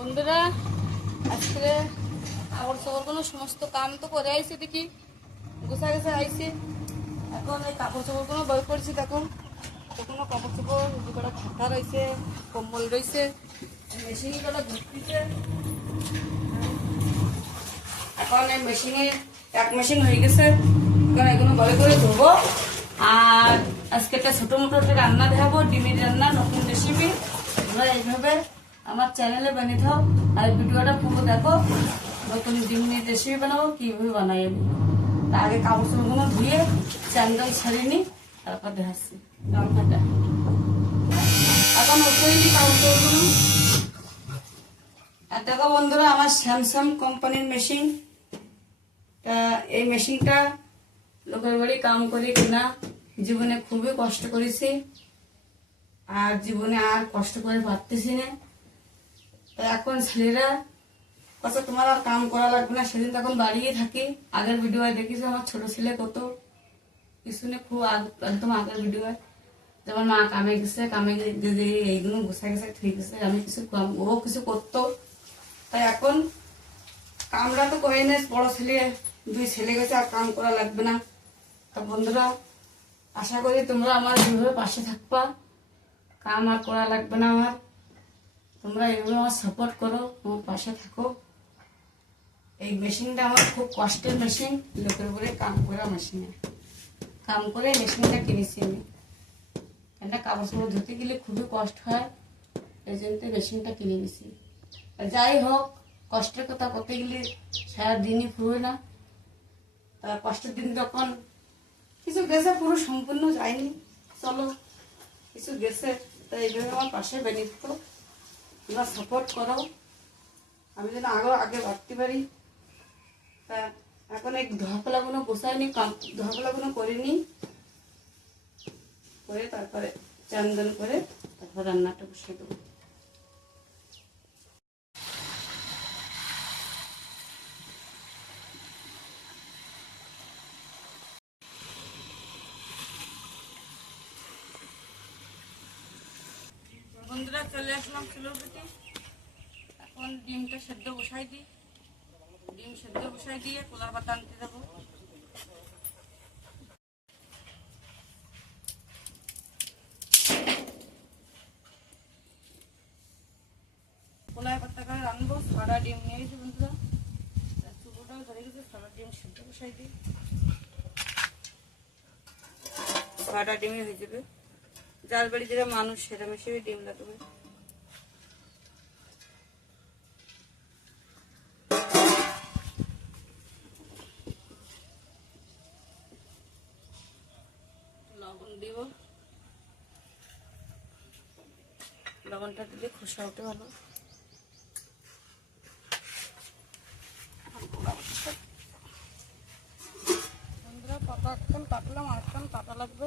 বন্ধুরা আজকে কাপড় চাপড়গুলো সমস্ত কাম তো করে আইছে, দেখি গুছা গেছে আইছে। এখন এই কাপড় চাপড়গুলো বই করছি, তখন তখনও কাপড় চাপড় দুটো ফাঁকা রয়েছে, কম্বল রয়েছে, মেশিনগুলো ধরতেছে। এখন এই মেশিনে এক মেশিন হয়ে গেছে, এখন এগুলো বই করে ধোবো। আর আজকে একটা ছোটো মোটো একটা রান্না দেখাবো, ডিমের রান্না, নতুন রেসিপি। তোমরা এইভাবে আমার চ্যানেলে বানিয়ে দাও আর ভিডিওটা পুরো দেখো। নতুন ডিমের রেসিপি বানাবো, কীভাবে বানাই আমি। তার আগে কাপড় চোপড়গুলো ধুয়ে চ্যান্ডেল ছাড়িয়ে নিই, তারপর দেখাচ্ছি রান্নাটা। এখন উঠেই দিই কাপড় চোপড়গুলো। আর দেখো বন্ধুরা, আমার স্যামসাং কোম্পানির মেশিন। এই মেশিনটা লোকের বাড়ি কাম করে কিনা জীবনে খুবই কষ্ট করেছি, আর জীবনে আর কষ্ট করে পারতেছি না। তো এখন ছেলেরা কথা তোমার আর কাম করা লাগবে না, সেদিন তখন বাড়িয়ে থাকি। আগের ভিডিও দেখিস আমার ছোট ছেলে কত কিছু নিয়ে, খুব একদম আগের ভিডিও। যেমন মা কামে গেছে, কামে গিয়ে এইগুলো গুছা গেছে, ঠিক আছে, আমি কিছু ও কিছু করতো। তাই এখন কামরা তো করে নেই, বড় ছেলে দুই ছেলে গেছে, আর কাম করা লাগবে না। তা বন্ধুরা, আশা করি তোমরা আমার এইভাবে পাশে থাকবা, কাম আর করা লাগবে না আমার। তোমরা এইভাবে আমার সাপোর্ট করো, আমার পাশে থাকো। এই মেশিনটা আমার খুব কষ্টের মেশিন, লোকের উপরে কাম করা মেশিনে কাম করে মেশিনটা কিনেছি আমি। কেননা কাপড় চাপড় ধুতে গেলে খুবই কষ্ট হয়, এই জন্য মেশিনটা কিনে নিছি। যাই হোক, কষ্টের কথা করতে গেলে সারাদিনই ফুরবে না। তা কষ্টের দিন যখন কিছু গেছে, পুরো সম্পূর্ণ যায়নি, চলো কিছু গেছে, তাই এইভাবে আমার পাশে বেরিয়ে থাকো, তোমরা সাপোর্ট করো, আমি যেন আগে বাড়তে পারি। তা এখন এই ধোয়াপালাগুলো গোছাইনি, ধোয়াপালাগুলো করিনি, করে তারপরে চান্দন করে তারপর রান্নাটা বসিয়ে দেবো। বন্ধুরা, চলে আসলাম চুলোর পেটে। এখন ডিমটা সেদ্ধ বসাই দিই, ডিম সেদ্ধ বসাই দিয়ে কলার পাতা আনতে যাবো। কলাই পাতা করে রানবো, সারা ডিম নিয়ে গেছি বন্ধুরা, চুলোটাও ধরে গেছে, সারা ডিম সেদ্ধ বসাই দিই, সারা ডিমই হয়ে যাবে। যার বাড়ি যেটা মানুষ সেরকম হিসেবে ডিম লাগবে। লবণ দিব, লবণটা দিলে খোসা উঠে ভালো। বন্ধুরা, পাতা এখন কাটলাম, আর এখন কাটা লাগবে।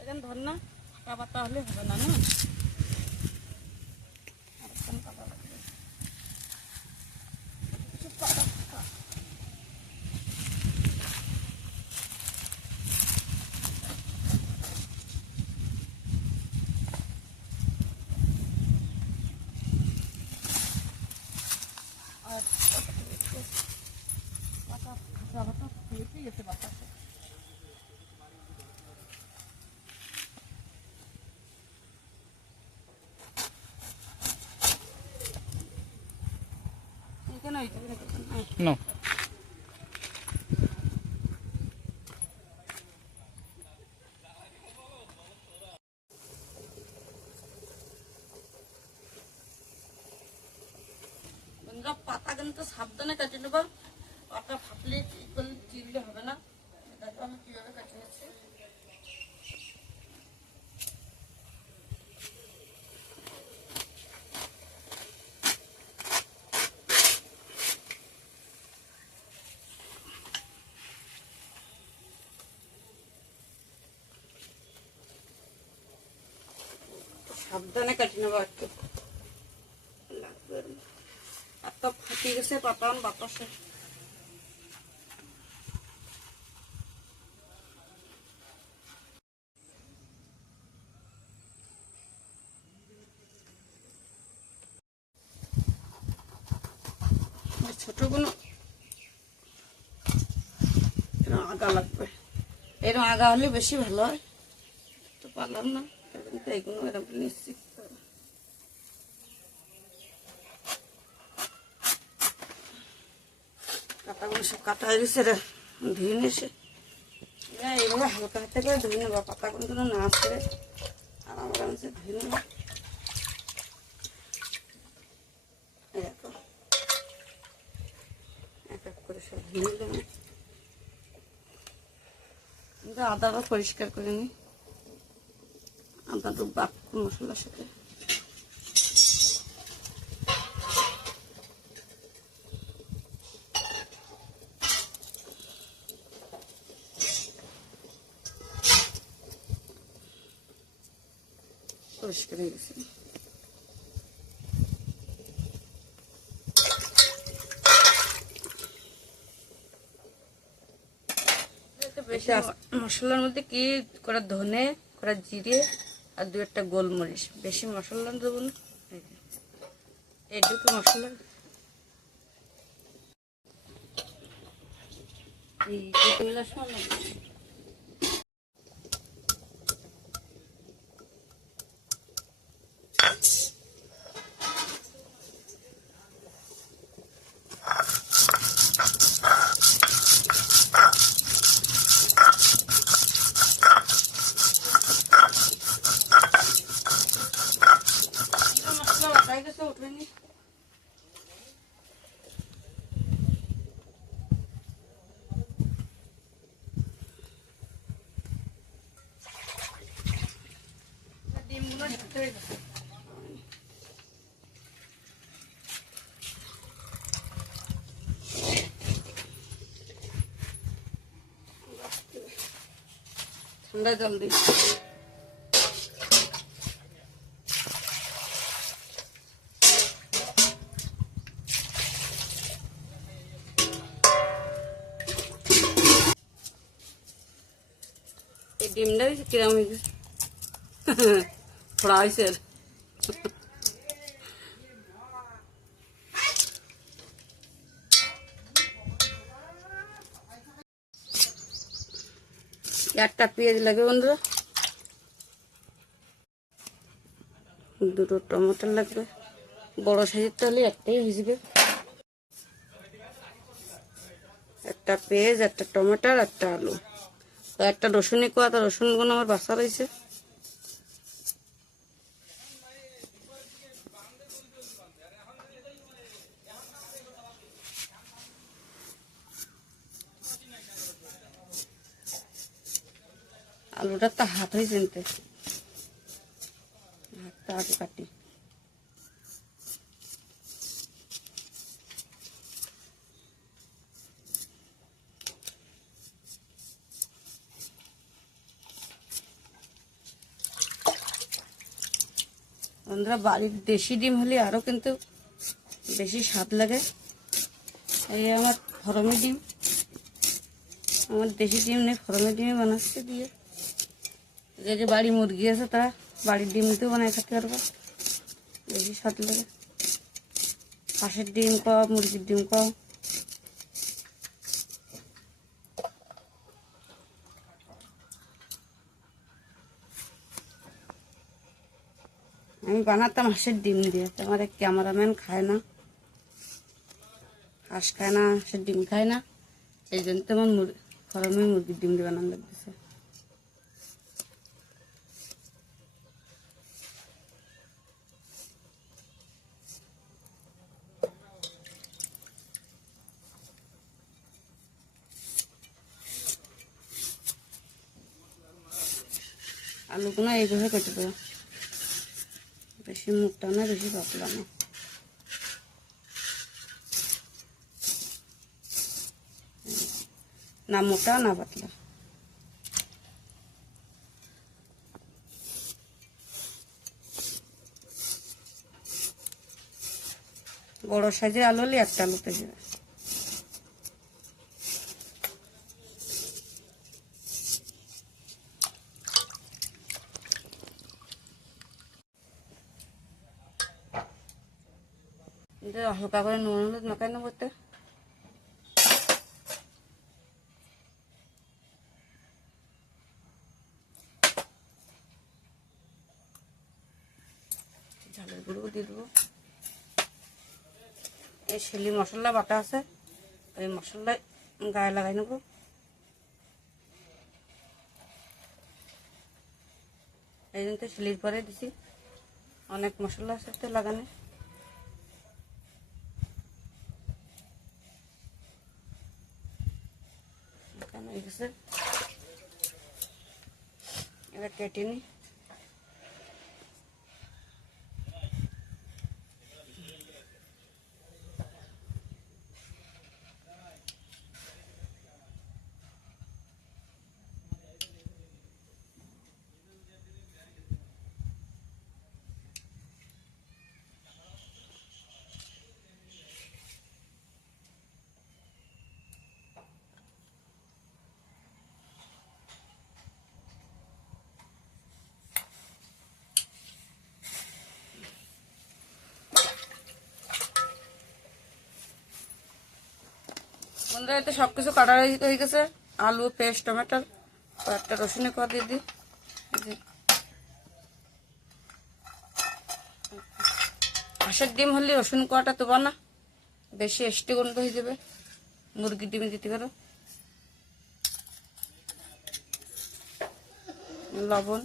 এখন ধর না, কাটা পাতা হলে হবে না, না আর এখন কাটা লাগবে। আর পাতা খোসা পাতা হয়েছে গেছে বাতাসে। এখানে হয়েছে না। পাতা কিন্তু সাবধানে কাটে নেবো, পাতা ফাটলে চিরলে হবে না। দেখো আমি কিভাবে কাটে নিচ্ছি। সাবধানে কাটে নেবো, একটু লাগবে। আর তো ফাটি গেছে পাতা বাতাসে। ছোট কোনো আগা লাগবে, এরকম আগা হলে বেশি ভালো হয়। তো পারলাম না, কিন্তু এইগুলো এরকম নিচ্ছি। কাটাগুলো সব কাটা হয়ে গেছে রে, ধুয়ে নিয়েছে। এইভাবে হালকা হাতে করে ধুয়ে নেবো, পাতাগুলো যেন না আসে, আরামসে ধুয়ে নেবো। এরকম এক এক করে সব ধুয়ে নিলাম। আদাটা পরিষ্কার করে নিই, আদা তো বাক মশলার সাথে। পরিষ্কার হয়ে গেছে। মশলার মধ্যে কি করা ধনে, করা জিরে আর 2-1টা গোলমরিচ, বেশি মশলা দেবো না। এইটুকু মশলা উঠবেনি। ডিমগুলো ঢাকতে হয়ে গেছে। ঠান্ডা জল দিই। এই ডিমটা কিরম হয়ে গেছে, ফোড়া হয়েছে। একটা পেঁয়াজ লাগবে বন্ধুরা, 2টো টমেটো লাগবে, বড় সাইজের তাহলে একটাই হয়ে যাবে। একটা পেঁয়াজ, একটা টমেটো, একটা আলু, একটা রসুন, কোয়া রসুনগুলো আমার বাসা রয়েছে। আলুটা তো হাত হয়ে চিনতে, হাতটা আগে কাটি। বন্ধুরা, বাড়ির দেশি ডিম হলে আরো কিন্তু বেশি স্বাদ লাগে। এই আমার ফরমি ডিম, আমার দেশি ডিম নেই, ফরমি ডিমে বানাচ্ছে দিয়ে। যে বাড়ি মুরগি আছে তারা বাড়ির ডিম দিয়েও বানায় খেতে পারবো, বেশি স্বাদ লাগে। হাঁসের ডিম কও, মুরগির ডিম কও। আমি বানাতাম হাঁসের ডিম দিয়ে, আমার এক ক্যামেরাম্যান খায় না, হাঁস খায় না, হাঁসের ডিম খায় না, এই জন্য তো আমার ফরমে মুরগির ডিম দিয়ে বানানো লাগতেছে। আলুগুলো এইভাবে কেটে দেবো, বেশি মোটা না বেশি পাতলা না। না মোটা না পাতলা। বড় সাইজের আলু হলে একটা আলু পেয়ে যাবে। হালকা করে নুন হলুদ মাখাই নেবো। এই শিলি মশলা বাটা আছে, এই মশলা গায়ে লাগাই নেব। এই জন্য তো শিলির পরে দিছি, অনেক মশলা আছে তো লাগানো। হয়ে গেছে, এবার কেটে নিই। বন্ধুরা এতে সব কিছু কাটা হয়ে গেছে, আলু, পেঁয়াজ, টমেটো, একটা রসুনের কোয়া দিয়ে দিই। হাঁসের ডিম হলে রসুন কোয়াটা দেবো না, বেশি এষ্টি গন্ধ হয়ে যাবে। মুরগির ডিমে দিতে পারো। লবণ,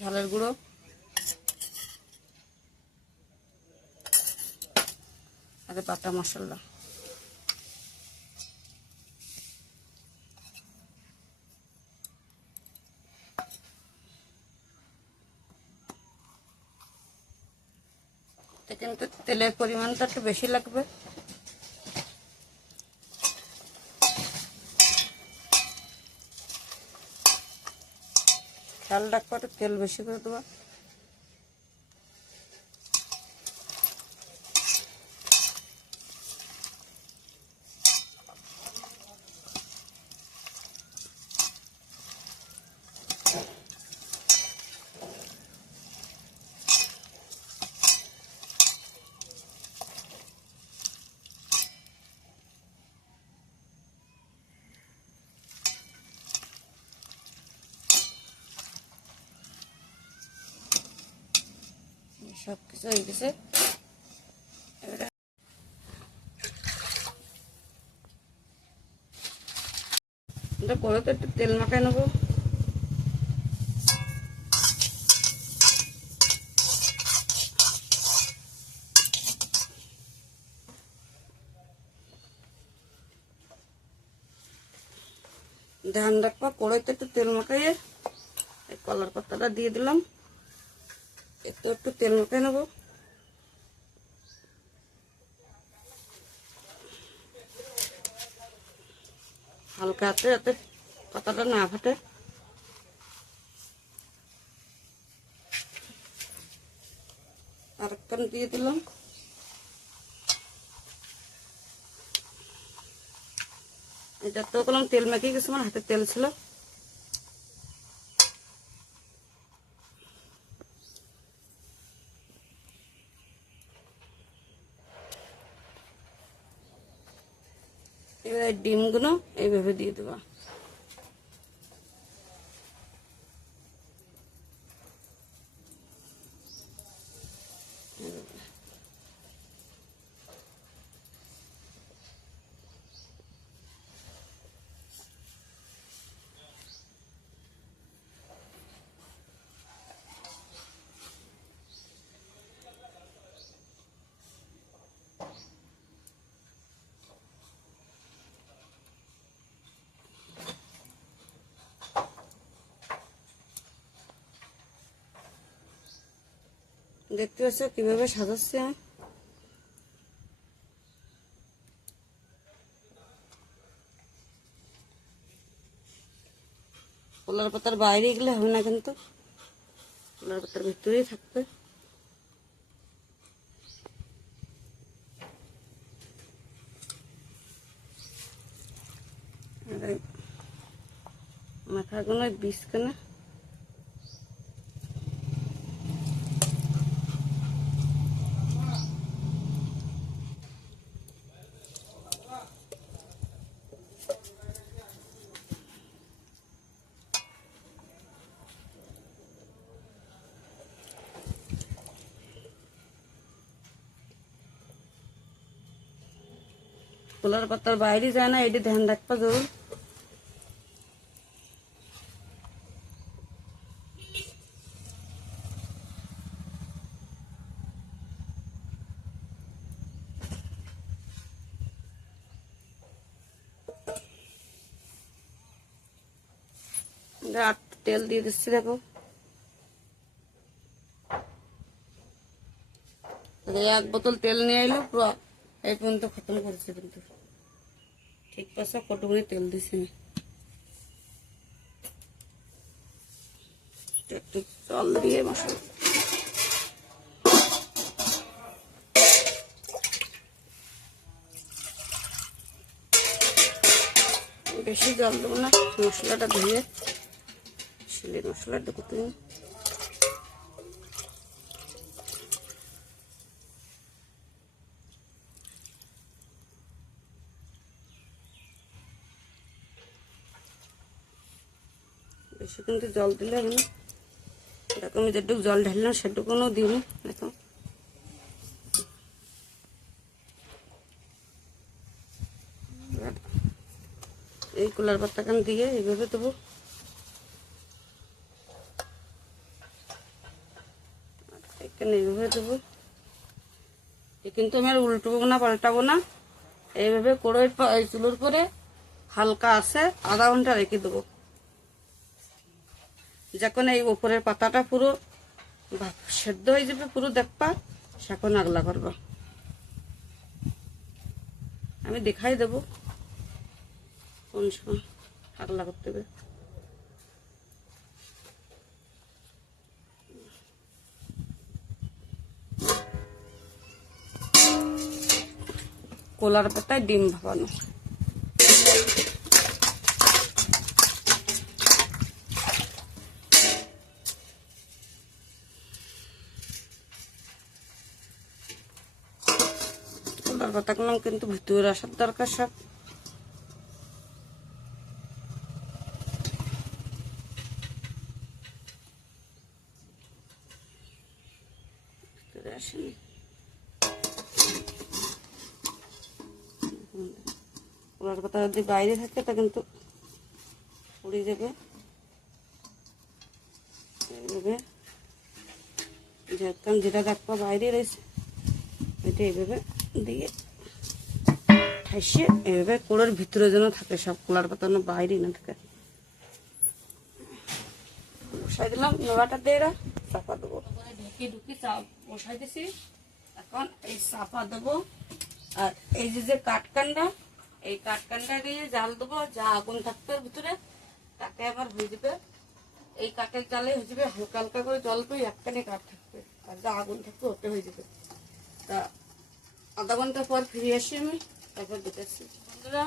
ঝালের গুঁড়ো, আর বাটা মশলা। কিন্তু তেলের পরিমাণটা একটু বেশি লাগবে। খেয়াল রাখবো একটু তেল বেশি করে দেবো। সব কিছু হয়ে গেছে, এটা করে তো একটু তেল মাখায় নেবো। ধ্যান রাখবো, কড়াইতে একটু তেল মাখাইয়ে এই কলার পাতাটা দিয়ে দিলাম, একটু তেল মাখাই নেবো। হালকা হাতে যাতে পাতাটা না ফাটে। আরেকখান দিয়ে দিলাম। এটা তো করলাম তেল মাখিয়ে গেছে, আমার হাতে তেল ছিল। এবার ডিমগুলো এইভাবে দিয়ে দেবো। দেখতে পাচ্ছ কিভাবে সাজাচ্ছে। কলার পাতার বাইরে গেলে হবে না, কিন্তু কলার পাতার ভিতরেই থাকবে। মাথাগুলো বীজ কেনা কলার পাতার বাইরে যায় না, এটি ধ্যান রাখবা জরুর। তেল দিয়ে দিচ্ছি, দেখো 1 বোতল তেল নিয়ে এলো, পুরো এই পর্যন্ত খতম করেছে। কিন্তু ঠিক পাশে কতগুলি তেল দিছি, একটু জল দিয়ে মশলা বেশি জল দেবো না, মশলাটা ধুয়ে শিলে মশলাটা করতে বেশি কিন্তু জল দিলে হবে না। দেখো আমি যেটুকু জল ঢাললাম সেটুকুও দিই। দেখো এই কলার পাতাখান দিয়ে এইভাবে দেবো। এখানে এইভাবে দেবো, কিন্তু আমি আর উল্টাবো না পাল্টাবো না। এইভাবে কড়াই চুলোর করে হালকা আছে আধা ঘন্টা রেখে দেবো। যখন এই উপরের পাতাটা পুরো সেদ্ধ হয়ে যাবে, পুরো দেখবা, সেখন আগলা করবা। আমি দেখাই দেবো কোন সময় আগলা করতে হবে। কলার পাতায় ডিম ভাপানো। কলার পাতাগুলো কিন্তু ভিতরে আসার দরকার সব। ভিতরে আসেনি। কলার পাতা যদি বাইরে থাকে তা কিন্তু পুড়ে যাবে। এইভাবে যেরকম যেটা দেখবা বাইরে রয়েছে এটা এইভাবে দিয়ে ঠাইসে এইভাবে কোড়ার ভিতরে যেন থাকে সব, কলার পাতা বাইরে না থাকে। বসাই দিলাম নোড়াটা দিয়ে চাপা দেবো। ঢেকে ঢুকি বসাই দিছি। এখন এই চাপা দেবো। আর এই যে কাঠকান্ডা, এই কাঠকান্ডা দিয়ে জাল দেবো। যা আগুন থাকবে ভিতরে তাকে আবার হয়ে যাবে। এই কাঠের জালে হয়ে যাবে, হালকা হালকা করে জলবে, একখানে কাঠ থাকবে। আর যা আগুন থাকবে ওতে হয়ে যাবে। তা আধা ঘন্টা পর ফিরে আসি আমি, তারপর দেখেছি। বন্ধুরা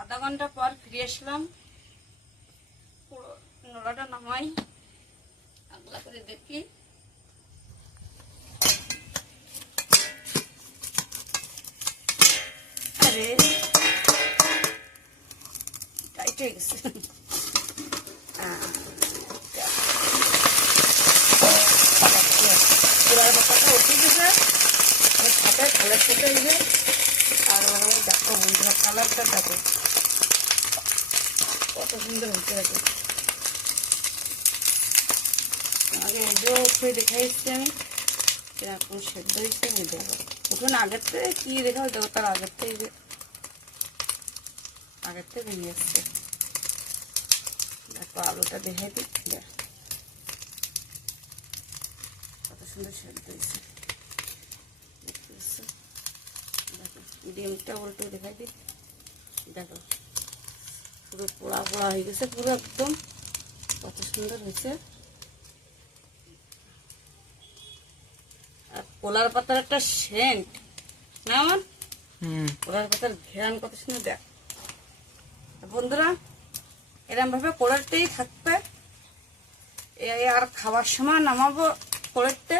আধা ঘন্টা পর ফিরে আসলাম। পুরো নোড়াটা নামাই, আগলা করে দেখি। আরে টাইট হয়ে গেছে। কলার পাতাটা উঠে গেছে, সাথে কালার সাথে দিবে। আর দেখো বন্ধুরা কালারটা দেখো কত সুন্দর হতে আছে। আগে এগুলো উঠে দেখা এসছি আমি এরকম সেদ্ধ হয়েছে। দেখো উঠুন আগের থেকে কি দেখা দেখো, তার আগের থেকে বেরিয়ে আসছে। দেখো আলুটা দেখাই দিই, কত সুন্দর সেদ্ধ হয়েছে। দেখো ডিমটা উল্টো দেখাই দিই, দেখো পুরো পোড়া পোড়া হয়ে গেছে, পুরো একদম কত সুন্দর হয়েছে। আর কলার পাতার একটা সেন্ট না আমার, কলার পাতার ঘ্রাণ কত সুন্দর। দেখ বন্ধুরা এরকম ভাবে কড়াইতেই থাকবে। আর খাওয়ার সময় নামাবো কড়াইতে,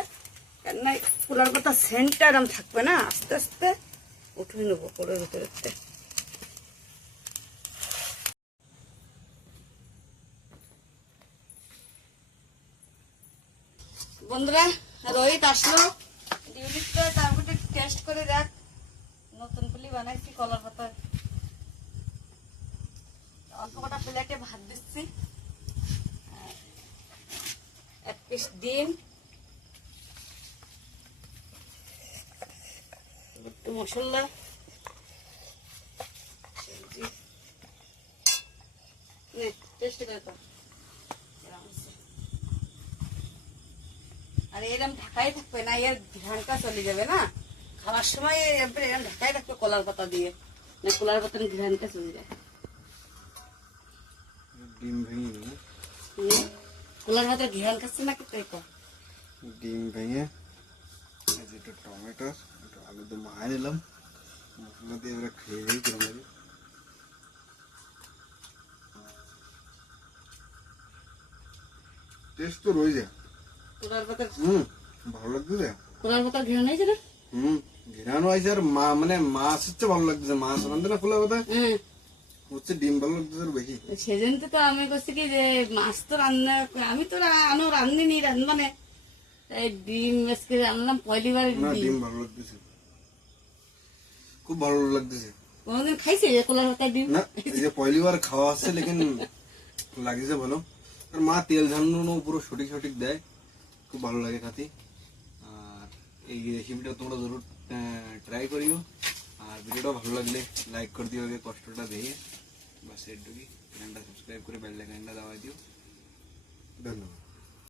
কেননা কলার পাতার সেন্টটা এরকম থাকবে না। আস্তে আস্তে উঠিয়ে নেবো কড়াইয়ের ভিতরে। বন্ধুরা রোহিত আসলো ডিউটিতে, তারপরে টেস্ট করে দেখ নতুন পুলি বানাইছি কলার পাতা। অল্প কটা প্লেটে ভাত দিচ্ছি, আর 1 পিস ডিম, একটু মশলা, টেস্ট করে তো। আর এরকম ঢাকাই থাকবে না, এর ঘ্রাণটা চলে যাবে না খাওয়ার সময়, এরকম ঢাকাই থাকবে কলার পাতা দিয়ে, না কলার পাতার ঘ্রাণটা চলে যায়। ডিম ভেঙে দিল, কলার পাতার ঘ্রাণ খাচ্ছে না কিন্তু এটা। ডিম ভেঙে এই যে একটু টমেটো একটু আলু দিয়ে মাখিয়ে নিলাম, মশলা দিয়ে এবারে খেয়ে দিই কিরম লাগে। টেস্ট তো রয়ে যায়। কলার পাতার ভালো লাগতেছে। কলার পাতার ঘ্রাণ হয়েছে না? ঘিরানো আছে, আর মানে মাছ হচ্ছে ভালো লাগতেছে, মাছ রান্ধে না ফুলা কথা হচ্ছে, ডিম ভালো লাগতেছে আর বেশি। সেদিন তো আমি করছি কি যে মাছ তো রান্না, আমি তো রান্ধিনি মানে এই ডিম আজকে রান্নালাম পয়লিবার। না ডিম ভালো লাগতেছে, খুব ভালো লাগতেছে। কোনদিন খাইছে কলার পাতার ডিম? না এই যে পয়লিবার খাওয়া হচ্ছে, লেকিন লাগছে ভালো। আর মা তেল ঝালানো পুরো সঠিক সঠিক দেয়, খুব ভালো লাগে খাতে। আর এই রেসিপিটা তোমরা জরুর ট্রাই করিও, আর ভিডিওটা ভালো লাগলে লাইক করে দিও, আগে কষ্টটা দেখে বাস এটুকুই। চ্যানেলটা সাবস্ক্রাইব করে বেল আইকনটা দাবাই দিও। ধন্যবাদ।